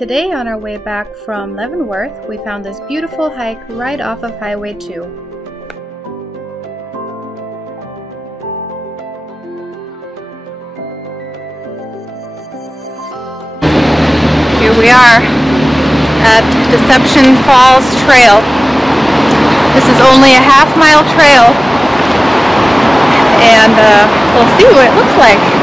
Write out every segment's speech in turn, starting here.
Today on our way back from Leavenworth, we found this beautiful hike right off of Highway 2. Here we are at Deception Falls Trail. This is only a half-mile trail, and we'll see what it looks like.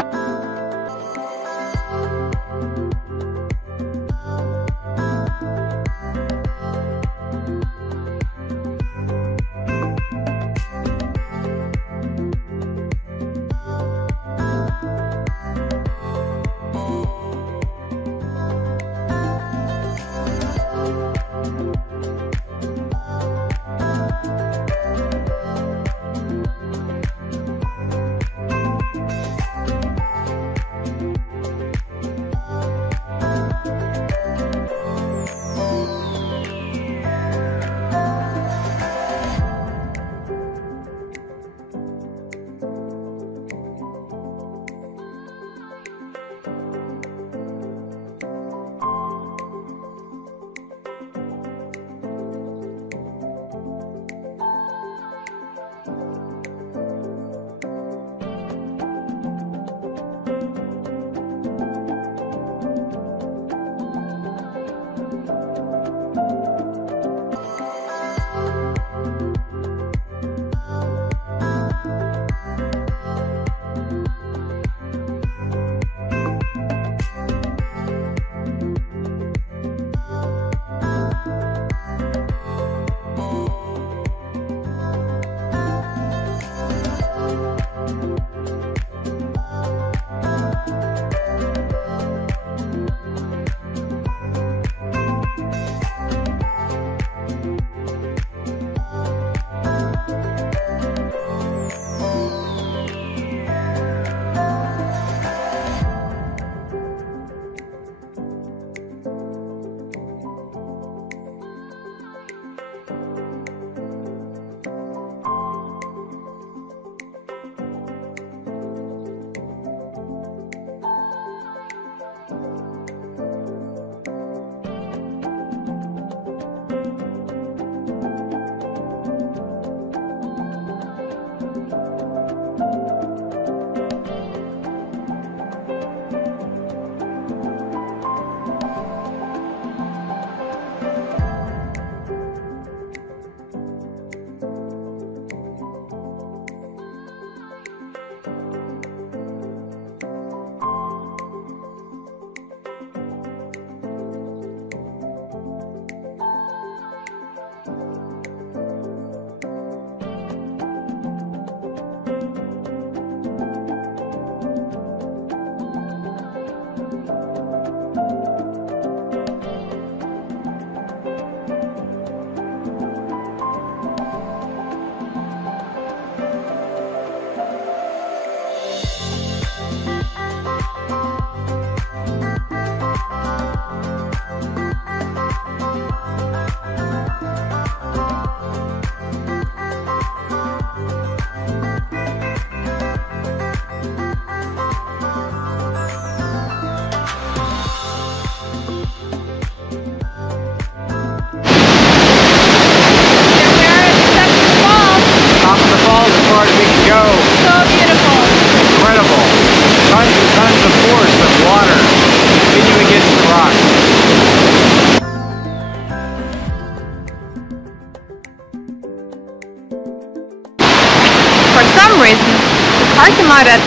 For some reason, the parking lot at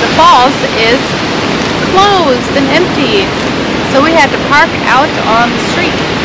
the falls is closed and empty, so we had to park out on the street.